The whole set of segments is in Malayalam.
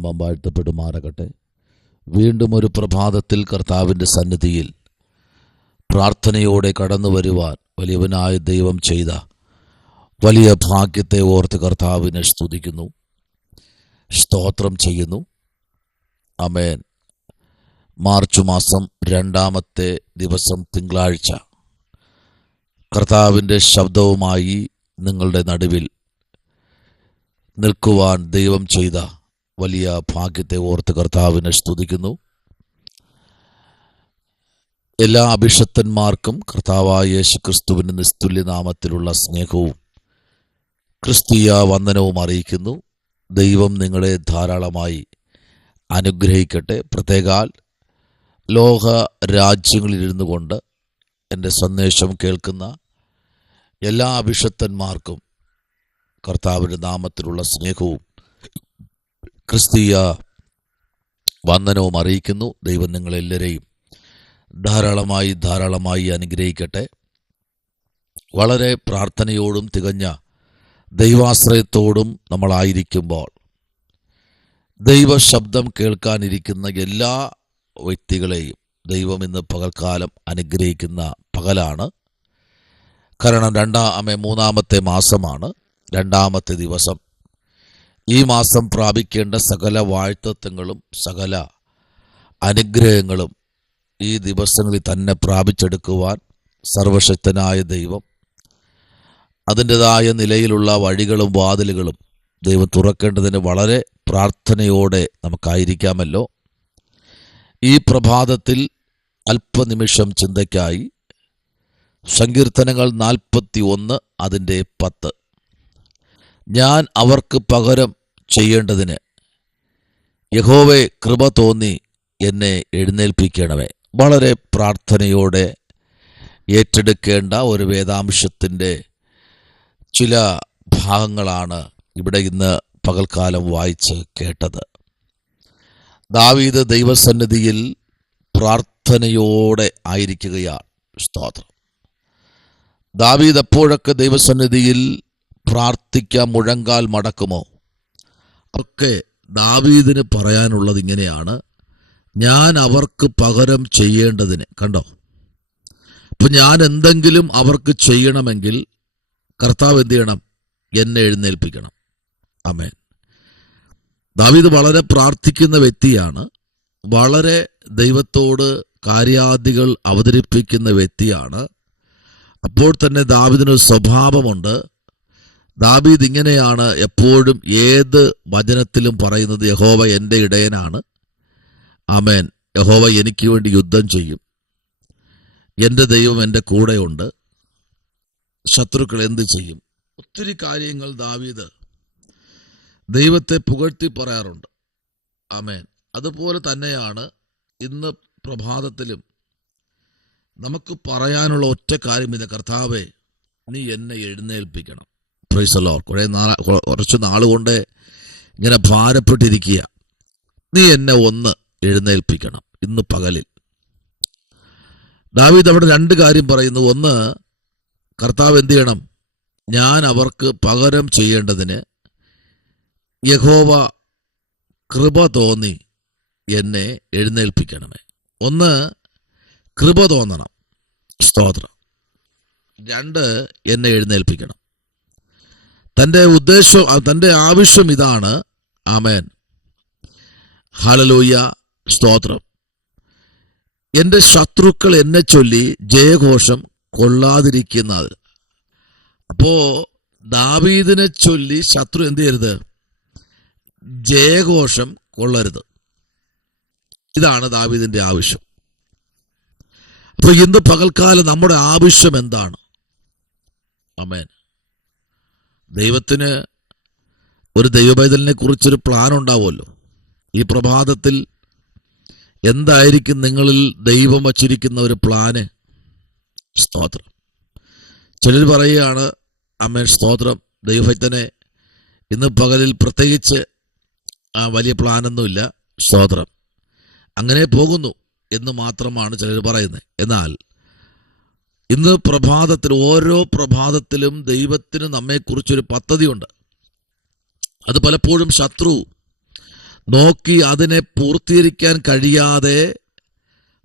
നാമം വാഴ്ത്തപ്പെടുമാറാകട്ടെ. വീണ്ടും ഒരു പ്രഭാതത്തിൽ കർത്താവിൻ്റെ സന്നിധിയിൽ പ്രാർത്ഥനയോടെ കടന്നു വരുവാൻ വലിയവനായ ദൈവം ചെയ്ത വലിയ ഭാഗ്യത്തെ ഓർത്ത് കർത്താവിനെ സ്തുതിക്കുന്നു, സ്തോത്രം ചെയ്യുന്നു. ആമേൻ. മാർച്ച് മാസം 2-ാമത്തെ ദിവസം തിങ്കളാഴ്ച കർത്താവിൻ്റെ ശബ്ദവുമായി നിങ്ങളുടെ നടുവിൽ നിൽക്കുവാൻ ദൈവം ചെയ്ത വലിയ ഭാഗ്യത്തെ ഓർത്ത് കർത്താവിനെ സ്തുതിക്കുന്നു. എല്ലാ അഭിഷക്തന്മാർക്കും കർത്താവായ യേശുക്രിസ്തുവിൻ്റെ നിസ്തുല്യനാമത്തിലുള്ള സ്നേഹവും ക്രിസ്തീയ വന്ദനവും അറിയിക്കുന്നു. ദൈവം നിങ്ങളെ ധാരാളമായി അനുഗ്രഹിക്കട്ടെ. പ്രത്യേകാൽ ലോക രാജ്യങ്ങളിലിരുന്നു കൊണ്ട് എൻ്റെ സന്ദേശം കേൾക്കുന്ന എല്ലാ അഭിഷക്തന്മാർക്കും കർത്താവിൻ്റെ നാമത്തിലുള്ള സ്നേഹവും ക്രിസ്തീയ വന്ദനവും അറിയിക്കുന്നു. ദൈവം നിങ്ങളെല്ലാവരെയും ധാരാളമായി അനുഗ്രഹിക്കട്ടെ. വളരെ പ്രാർത്ഥനയോടും തികഞ്ഞ ദൈവാശ്രയത്തോടും നമ്മളായിരിക്കുമ്പോൾ ദൈവശബ്ദം കേൾക്കാനിരിക്കുന്ന എല്ലാ വ്യക്തികളെയും ദൈവം ഇന്ന് പകൽക്കാലം അനുഗ്രഹിക്കുന്ന പകലാണ്. കാരണം 3-ാമത്തെ മാസമാണ്, 2-ാമത്തെ ദിവസം. ഈ മാസം പ്രാപിക്കേണ്ട സകല വാഴ്ത്തത്വങ്ങളും സകല അനുഗ്രഹങ്ങളും ഈ ദിവസങ്ങളിൽ തന്നെ പ്രാപിച്ചെടുക്കുവാൻ സർവശക്തനായ ദൈവം അതിൻ്റെതായ നിലയിലുള്ള വഴികളും വാതിലുകളും ദൈവം തുറക്കേണ്ടതിന് വളരെ പ്രാർത്ഥനയോടെ നമുക്കായിരിക്കാമല്ലോ. ഈ പ്രഭാതത്തിൽ അല്പനിമിഷം ചിന്തയ്ക്കായി സങ്കീർത്തനങ്ങൾ 41 അതിൻ്റെ 10. ഞാൻ അവർക്ക് പകരം ചെയ്യേണ്ടതിന് യഹോവേ കൃപ തോന്നി എന്നെ എഴുന്നേൽപ്പിക്കണമേ. വളരെ പ്രാർത്ഥനയോടെ ഏറ്റെടുക്കേണ്ട ഒരു വേദാംശത്തിൻ്റെ ചില ഭാഗങ്ങളാണ് ഇവിടെ ഇന്ന് പകൽക്കാലം വായിച്ച് കേട്ടത്. ദാവീദ് ദൈവസന്നിധിയിൽ പ്രാർത്ഥനയോടെ ആയിരിക്കുകയാണ്. സ്തോത്രം. ദാവീദ് എപ്പോഴൊക്കെ ദൈവസന്നിധിയിൽ പ്രാർത്ഥിക്കാൻ മുഴങ്കാൽ മടക്കുമോ ഒക്കെ ദാവീദിന് പറയാനുള്ളത് ഇങ്ങനെയാണ്: ഞാൻ അവർക്ക് പകരം ചെയ്യേണ്ടതിന്. കണ്ടോ? അപ്പം ഞാൻ എന്തെങ്കിലും അവർക്ക് ചെയ്യണമെങ്കിൽ കർത്താവ് എന്ത് ചെയ്യണം? എന്നെ എഴുന്നേൽപ്പിക്കണം. ആമേൻ. ദാവീദ് വളരെ പ്രാർത്ഥിക്കുന്ന വ്യക്തിയാണ്, വളരെ ദൈവത്തോട് കാര്യാദികൾ അവതരിപ്പിക്കുന്ന വ്യക്തിയാണ്. അപ്പോൾ തന്നെ ദാവീദിനൊരു സ്വഭാവമുണ്ട്. ദാവീദ് ഇങ്ങനെയാണ് എപ്പോഴും ഏത് വചനത്തിലും പറയുന്നത്: യഹോവ എൻ്റെ ഇടയനാണ്. ആമേൻ. യഹോവ എനിക്ക് വേണ്ടി യുദ്ധം ചെയ്യും. എൻ്റെ ദൈവം എൻ്റെ കൂടെയുണ്ട്. ശത്രുക്കൾ എന്ത് ചെയ്യും? ഒത്തിരി കാര്യങ്ങൾ ദാവീദ് ദൈവത്തെ പുകഴ്ത്തി പറയാറുണ്ട്. ആമേൻ. അതുപോലെ തന്നെയാണ് ഇന്ന് പ്രഭാതത്തിലും നമുക്ക് പറയാനുള്ള ഒറ്റ കാര്യം ഇത്: കർത്താവേ, നീ എന്നെ എഴുന്നേൽപ്പിക്കണം. Price the Lord. കുറച്ച് നാളുകൊണ്ട് ഇങ്ങനെ ഭാരപ്പെട്ടിരിക്കുക. നീ എന്നെ ഒന്ന് എഴുന്നേൽപ്പിക്കണം ഇന്ന് പകലിൽ. ദാവീദ് അവിടെ 2 കാര്യം പറയുന്നു. ഒന്ന്, കർത്താവ് എന്ത് ചെയ്യണം? ഞാൻ അവർക്ക് പകരം ചെയ്യേണ്ടതിന് യഹോവ കൃപ തോന്നി എന്നെ എഴുന്നേൽപ്പിക്കണമേ. ഒന്ന്, കൃപ തോന്നണം. സ്തോത്രം. 2, എന്നെ എഴുന്നേൽപ്പിക്കണം. തൻ്റെ ഉദ്ദേശം, തൻ്റെ ആവശ്യം ഇതാണ്. ആമേൻ. ഹല്ലേലൂയ. സ്തോത്രം. എൻ്റെ ശത്രുക്കൾ എന്നെ ചൊല്ലി ജയഘോഷം കൊള്ളാതിരിക്കുന്നത്. അപ്പോ ദാവീദിനെ ചൊല്ലി ശത്രു എന്ത് ചെയ്യരുത്? ജയഘോഷം കൊള്ളരുത്. ഇതാണ് ദാവീദിന്റെ ആവശ്യം. അപ്പൊ ഇന്ന് പകൽക്കാലം നമ്മുടെ ആവശ്യം എന്താണ്? ആമേൻ. ദൈവത്തിന് ഒരു ദൈവപൈതലിനെ കുറിച്ചൊരു പ്ലാൻ ഉണ്ടാവുമല്ലോ. ഈ പ്രഭാതത്തിൽ എന്തായിരിക്കും നിങ്ങളിൽ ദൈവം വച്ചിരിക്കുന്ന ഒരു പ്ലാന്? സ്തോത്രം. ചിലർ പറയുകയാണ്, ആമേൻ, സ്തോത്രം, ദൈവഭക്തനെ ഇന്ന് പകലിൽ പ്രത്യേകിച്ച് വലിയ പ്ലാനൊന്നുമില്ല, സ്തോത്രം, അങ്ങനെ പോകുന്നു എന്ന് മാത്രമാണ് ചിലർ പറയുന്നത്. എന്നാൽ ഇന്ന് പ്രഭാതത്തിൽ, ഓരോ പ്രഭാതത്തിലും ദൈവത്തിന് നമ്മെക്കുറിച്ചൊരു പദ്ധതിയുണ്ട്. അത് പലപ്പോഴും ശത്രു നോക്കി അതിനെ പൂർത്തീകരിക്കാൻ കഴിയാതെ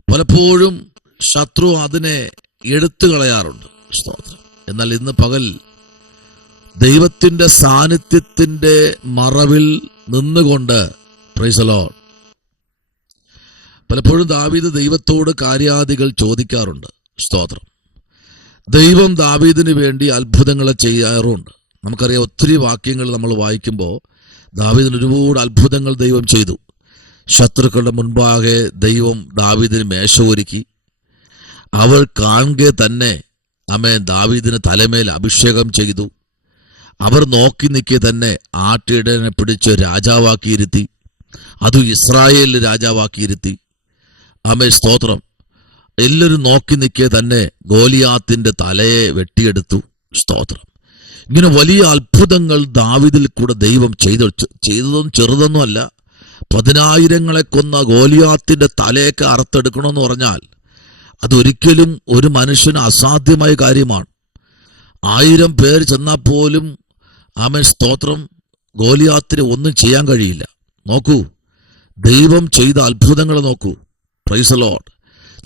പലപ്പോഴും ശത്രു അതിനെ എടുത്തു കളയാറുണ്ട്. സ്തോത്രം. എന്നാൽ ഇന്ന് പകൽ ദൈവത്തിന്റെ സാന്നിധ്യത്തിന്റെ മറവിൽ നിന്നുകൊണ്ട് പ്രൈസ് ദി ലോർഡ്, പലപ്പോഴും ദാവീദ് ദൈവത്തോട് കാര്യാദികൾ ചോദിക്കാറുണ്ട്. സ്തോത്രം. ദൈവം ദാവീദിന് വേണ്ടി അത്ഭുതങ്ങൾ ചെയ്യാറുണ്ട്. നമുക്കറിയാം, ഒത്തിരി വാക്യങ്ങൾ നമ്മൾ വായിക്കുമ്പോൾ ദാവീദിന് ഒരുപാട് അത്ഭുതങ്ങൾ ദൈവം ചെയ്തു. ശത്രുക്കളുടെ മുൻപാകെ ദൈവം ദാവീദിന് മേശ ഒരുക്കി. അവൾ കാണുക തന്നെ ദാവീദിന് തലമേൽ അഭിഷേകം ചെയ്തു. അവർ നോക്കി നിൽക്കെ തന്നെ ആട്ടിടനെ പിടിച്ച് രാജാവാക്കിയിരുത്തി. അതും ഇസ്രായേലിൽ രാജാവാക്കിയിരുത്തി. സ്തോത്രം. എല്ലാവരും നോക്കി നിൽക്കെ തന്നെ ഗോലിയാത്തിന്റെ തലയെ വെട്ടിയെടുത്തു. സ്തോത്രം. ഇങ്ങനെ വലിയ അത്ഭുതങ്ങൾ ദാവീദിൽ കൂടെ ദൈവം ചെയ്തതും ചെറുതൊന്നും അല്ല. 10,000 കൊന്ന ഗോലിയാത്തിന്റെ തലയൊക്കെ അറുത്തെടുക്കണമെന്ന് പറഞ്ഞാൽ അതൊരിക്കലും ഒരു മനുഷ്യന് അസാധ്യമായ കാര്യമാണ്. 1000 പേർ ചെന്നാൽ പോലും സ്തോത്രം, ഗോലിയാത്തിന് ഒന്നും ചെയ്യാൻ കഴിയില്ല. നോക്കൂ, ദൈവം ചെയ്ത അത്ഭുതങ്ങൾ നോക്കൂ. Price the Lord.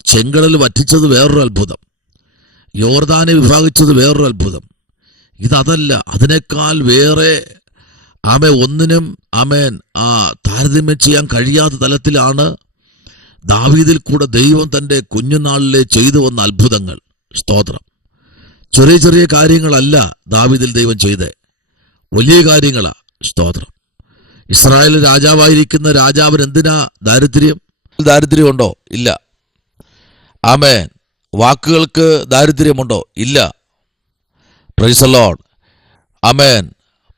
ചെങ്കടൽ വറ്റിച്ചത് വേറൊരു അത്ഭുതം, യോർദാനെ വിഭാഗിച്ചത് വേറൊരു അത്ഭുതം. ഇതല്ല, അതിനേക്കാൾ വേറെ ഒന്നിനും താരതമ്യം ചെയ്യാൻ കഴിയാത്ത തലത്തിലാണ് ദാവീദിൽ കൂടെ ദൈവം തൻ്റെ കുഞ്ഞുനാളിലെ ചെയ്തു വന്ന അത്ഭുതങ്ങൾ. സ്തോത്രം. ചെറിയ ചെറിയ കാര്യങ്ങളല്ല ദാവീദിൽ ദൈവം ചെയ്തേ, വലിയ കാര്യങ്ങളാ. സ്തോത്രം. ഇസ്രായേൽ രാജാവായിരിക്കുന്ന രാജാവിന് എന്തിനാ ദാരിദ്ര്യമുണ്ടോ? ഇല്ല. വാക്കുകൾക്ക് ദാരിദ്ര്യമുണ്ടോ? ഇല്ല. Praise the lord.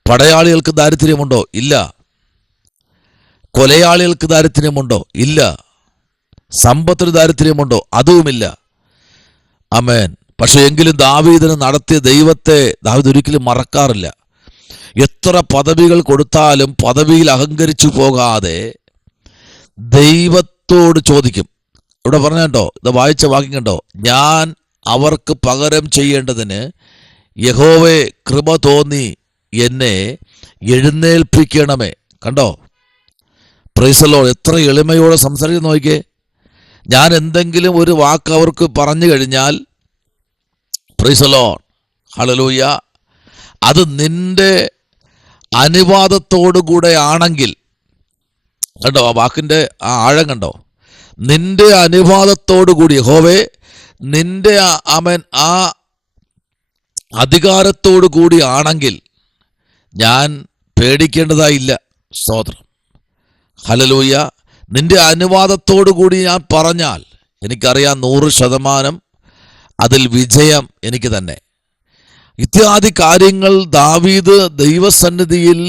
പടയാളികൾക്ക് ദാരിദ്ര്യമുണ്ടോ? ഇല്ല. കൊലയാളികൾക്ക് ദാരിദ്ര്യമുണ്ടോ? ഇല്ല. സമ്പത്തിന് ദാരിദ്ര്യമുണ്ടോ? അതുമില്ല. പക്ഷെ എങ്കിലും ദാവീദിന് നടത്തിയ ദൈവത്തെ ദാവീദ് ഒരിക്കലും മറക്കാറില്ല. എത്ര പദവികൾ കൊടുത്താലും പദവിയിൽ അഹങ്കരിച്ചു പോകാതെ ദൈവത്തോട് ചോദിക്കും. ഇവിടെ പറഞ്ഞ കേട്ടോ, ഇത് വായിച്ച വാക്യം കണ്ടോ, ഞാൻ അവർക്ക് പകരം ചെയ്യേണ്ടതിന് യഹോവേ കൃപ തോന്നി എന്നെ എഴുന്നേൽപ്പിക്കണമേ. കണ്ടോ, പ്രൈസ് ദി ലോർഡ്. എത്ര എളിമയോടെ സംസാരിച്ച് നോക്കിയേ. ഞാൻ എന്തെങ്കിലും ഒരു വാക്ക് അവർക്ക് പറഞ്ഞു കഴിഞ്ഞാൽ പ്രൈസ് ദി ലോർഡ്, ഹല്ലേലൂയ, അത് നിന്റെ അനുവാദത്തോടുകൂടെ ആണെങ്കിൽ, കണ്ടോ ആ വാക്കിൻ്റെ ആ ആഴം കണ്ടോ, നിന്റെ അനുവാദത്തോടുകൂടി യഹോവേ, നിന്റെ ആ അധികാരത്തോടു കൂടി ആണെങ്കിൽ ഞാൻ പേടിക്കേണ്ടതായില്ല. സ്തോത്രം. ഹല്ലേലൂയ. നിന്റെ അനുവാദത്തോടു കൂടി ഞാൻ പറഞ്ഞാൽ എനിക്കറിയാം 100% അതിൽ വിജയം എനിക്ക് തന്നെ. ഇത്യാദി കാര്യങ്ങൾ ദാവീദ് ദൈവസന്നിധിയിൽ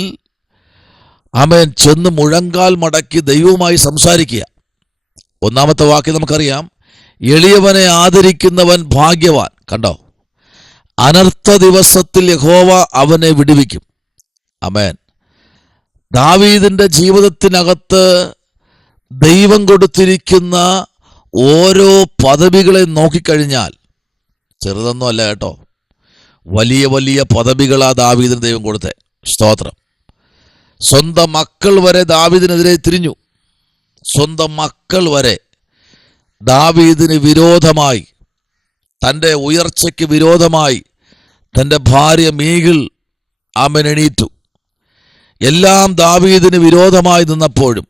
ചെന്ന് മുഴങ്കാൽ മടക്കി ദൈവവുമായി സംസാരിക്കുക. ഒന്നാമത്തെ വാക്യം നമുക്കറിയാം, എളിയവനെ ആദരിക്കുന്നവൻ ഭാഗ്യവാൻ. കണ്ടോ, അനർത്ഥ ദിവസത്തിൽ യഹോവ അവനെ വിടുവിക്കും. ദാവീദിന്റെ ജീവിതത്തിനകത്ത് ദൈവം കൊടുത്തിരിക്കുന്ന ഓരോ പദവികളെ നോക്കിക്കഴിഞ്ഞാൽ ചെറുതൊന്നും അല്ല കേട്ടോ, വലിയ വലിയ പദവികളാ ദാവീദിന് ദൈവം കൊടുത്തേ. സ്തോത്രം. സ്വന്തം മക്കൾ വരെ ദാവീദിനെതിരെ തിരിഞ്ഞു. സ്വന്തം മക്കൾ വരെ ദാവീദിന് വിരോധമായി, തൻ്റെ ഉയർച്ചയ്ക്ക് വിരോധമായി തൻ്റെ ഭാര്യ മീഖൾ എണീറ്റു. എല്ലാം ദാവീദിന് വിരോധമായി നിന്നപ്പോഴും,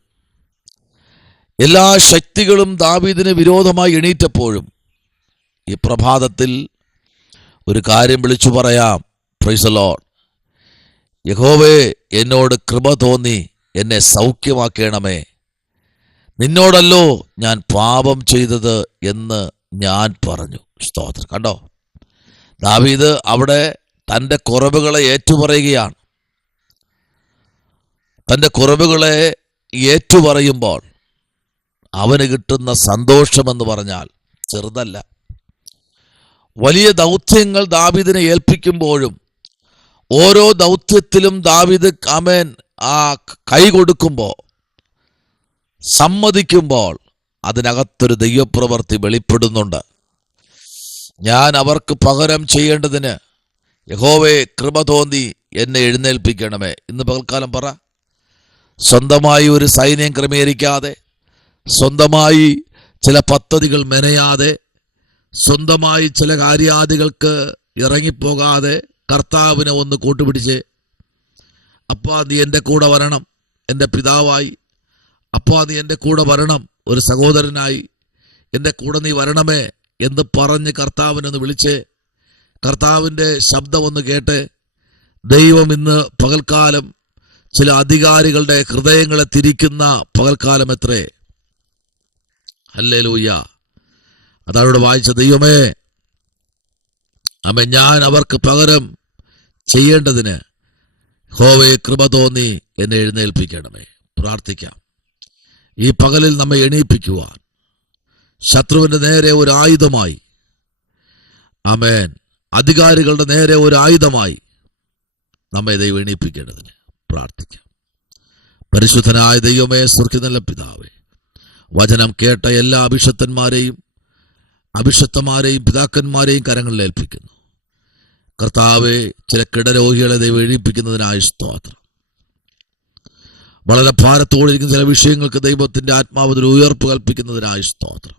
എല്ലാ ശക്തികളും ദാവീദിന് വിരോധമായി എണീറ്റപ്പോഴും ഈ പ്രഭാതത്തിൽ ഒരു കാര്യം വിളിച്ചു പറയാം. Price the Lord. യഹോവേ, എന്നോട് കൃപ തോന്നി എന്നെ സൗഖ്യമാക്കണമേ. നിന്നോടല്ലോ ഞാൻ പാപം ചെയ്തത് എന്ന് ഞാൻ പറഞ്ഞു. സ്തോത്രം. കണ്ടോ, ദാവീദ് അവിടെ തൻ്റെ കുറവുകളെ ഏറ്റുപറയുകയാണ്. തൻ്റെ കുറവുകളെ ഏറ്റുപറയുമ്പോൾ അവന് കിട്ടുന്ന സന്തോഷമെന്ന് പറഞ്ഞാൽ ചെറുതല്ല. വലിയ ദൗത്യങ്ങൾ ദാവീദിനെ ഏൽപ്പിക്കുമ്പോഴും ഓരോ ദൗത്യത്തിലും ദാവീദ് കൈ കൊടുക്കുമ്പോൾ, സമ്മതിക്കുമ്പോൾ അതിനകത്തൊരു ദൈവപ്രവൃത്തി വെളിപ്പെടുന്നുണ്ട്. ഞാൻ അവർക്ക് പകരം ചെയ്യേണ്ടതിന് യഹോവേ കൃപ തോന്നി എന്നെ എഴുന്നേൽപ്പിക്കണമേ. ഇന്ന് പകൽക്കാലം പറ, സ്വന്തമായി ഒരു സൈന്യം ക്രമീകരിക്കാതെ, സ്വന്തമായി ചില പദ്ധതികൾ മെനയാതെ, സ്വന്തമായി ചില കാര്യാദികൾക്ക് ഇറങ്ങിപ്പോകാതെ കർത്താവിനെ ഒന്ന് കൂട്ടുപിടിച്ച്, അപ്പാ നീ എൻ്റെ കൂടെ വരണം എൻ്റെ പിതാവായി, അപ്പാ നീ എൻ്റെ കൂടെ വരണം ഒരു സഹോദരനായി, എൻ്റെ കൂടെ നീ വരണമേ എന്ന് പറഞ്ഞ് കർത്താവിനൊന്ന് വിളിച്ച്, കർത്താവിൻ്റെ ശബ്ദമൊന്ന് കേട്ട്, ദൈവം ഇന്ന് പകൽക്കാലം ചില അധികാരികളുടെ ഹൃദയങ്ങളെ തിരിക്കുന്ന പകൽക്കാലം എത്രേ. ഹല്ലേലൂയ. അതവിടെ വായിച്ച ദൈവമേ, ആമേൻ, ഞാൻ അവർക്ക് പകരം ചെയ്യേണ്ടതിന് യഹോവയെ കൃപ തോന്നി എന്നെ എഴുന്നേൽപ്പിക്കണമേ. പ്രാർത്ഥിക്കാം. ഈ പകലിൽ നമ്മെ എണീപ്പിക്കുവാൻ ശത്രുവിൻ്റെ നേരെ ഒരു ആയുധമായി, ആമേൻ, അധികാരികളുടെ നേരെ ഒരു ആയുധമായി നമ്മെ ദൈവം എണീപ്പിക്കേണ്ടതിന് പ്രാർത്ഥിക്കാം. പരിശുദ്ധനായ ദൈവമേ, സ്വർഗ്ഗസ്ഥനായ പിതാവേ, വചനം കേട്ട എല്ലാ അഭിഷക്തന്മാരെയും അഭിഷക്തമാരെയും പിതാക്കന്മാരെയും കരങ്ങളിൽ ഏൽപ്പിക്കുന്നു. കർത്താവെ, ചില കിടരോഗികളെ ദൈവം എഴുപ്പിക്കുന്നതിനായി സ്തോത്രം. വളരെ ഭാരത്തോടിരിക്കുന്ന ചില വിഷയങ്ങൾക്ക് ദൈവത്തിൻ്റെ ആത്മാവിൽ ഉയർപ്പ് കൽപ്പിക്കുന്നതിനായി സ്തോത്രം.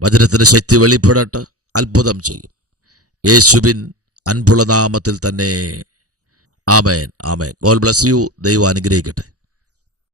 വചനത്തിൻ്റെ ശക്തി വെളിപ്പെടട്ടെ, അത്ഭുതം ചെയ്യും. യേശുവിൻ അൻപുള്ള നാമത്തിൽ തന്നെ. ആമേൻ, ആമേൻ. God bless you. ദൈവം അനുഗ്രഹിക്കട്ടെ.